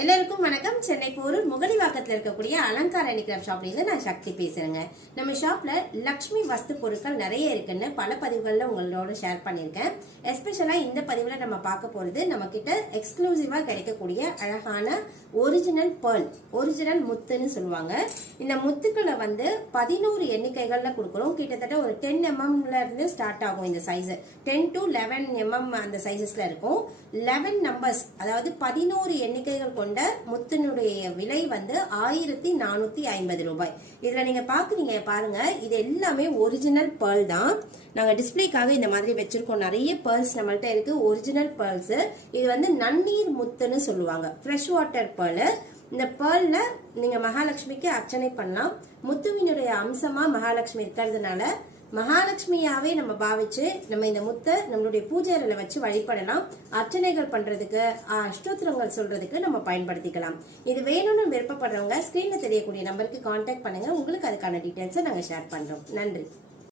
எல்லாருக்கும் வணக்கம். சென்னை போரூர் முகலிவாக்கத்தில் இருக்கக்கூடிய அலங்கார ஹேண்டிகிராஃப்ட் ஷாப்ல நான் சக்தி பேசுறேங்க. நம்ம ஷாப்ல லக்ஷ்மி வஸ்து பொருட்கள் நிறைய இருக்குன்னு பல பதிவுகள்ல உங்களோட ஷேர் பண்ணியிருக்கேன். எஸ்பெஷலா இந்த பதிவுல நம்ம பார்க்க போறது நம்ம கிட்ட எக்ஸ்க்ளூசிவா கிடைக்கக்கூடிய அழகான ஒரிஜினல் பேர்ல், ஒரிஜினல் முத்துன்னு சொல்லுவாங்க. இந்த முத்துக்களை 11 எண்ணிக்கைகள்ல கொடுக்குறோம். கிட்டத்தட்ட ஒரு 10 mm இருந்து ஸ்டார்ட் ஆகும். இந்த சைஸ் 10 to 11 mm அந்த சைசஸ்ல இருக்கும். 11 நம்பர்ஸ், அதாவது 11 எண்ணிக்கைகள் கொண்ட முத்தினுடைய விலை 1450 ரூபாய். இதுல நீங்க பாக்குறீங்க பாருங்க, இது எல்லாமே ஒரிஜினல் பேர்ல் தான். நாங்க டிஸ்பிளேக்காக இந்த மாதிரி வச்சிருக்கோம். நிறைய பேர்ல்ஸ் நம்மள்ட்ட இருக்கு, ஒரிஜினல் பேர்ல்ஸ். இது நன்னீர் முத்துன்னு சொல்லுவாங்க, ஃப்ரெஷ் வாட்டர் பேர்ல். இந்த பேர்ல்ல நீங்க மகாலட்சுமிக்கு அர்ச்சனை பண்ணலாம். முத்துவினுடைய அம்சமா மகாலட்சுமி இருக்கிறதுனால மகாலட்சுமியாவே நம்ம பாவிச்சு நம்ம இந்த முத்தை நம்மளுடைய பூஜை அறையில வச்சு வழிபடலாம். அர்ச்சனைகள் பண்றதுக்கு, அஷ்டோத்திரங்கள் சொல்றதுக்கு நம்ம பயன்படுத்திக்கலாம். இது வேணும்னு விருப்பப்படுறவங்க ஸ்கிரீன்ல தெரியக்கூடிய நம்பருக்கு கான்டாக்ட் பண்ணுங்க. உங்களுக்கு அதுக்கான டீடைல்ஸை நாங்க ஷேர் பண்றோம். நன்றி.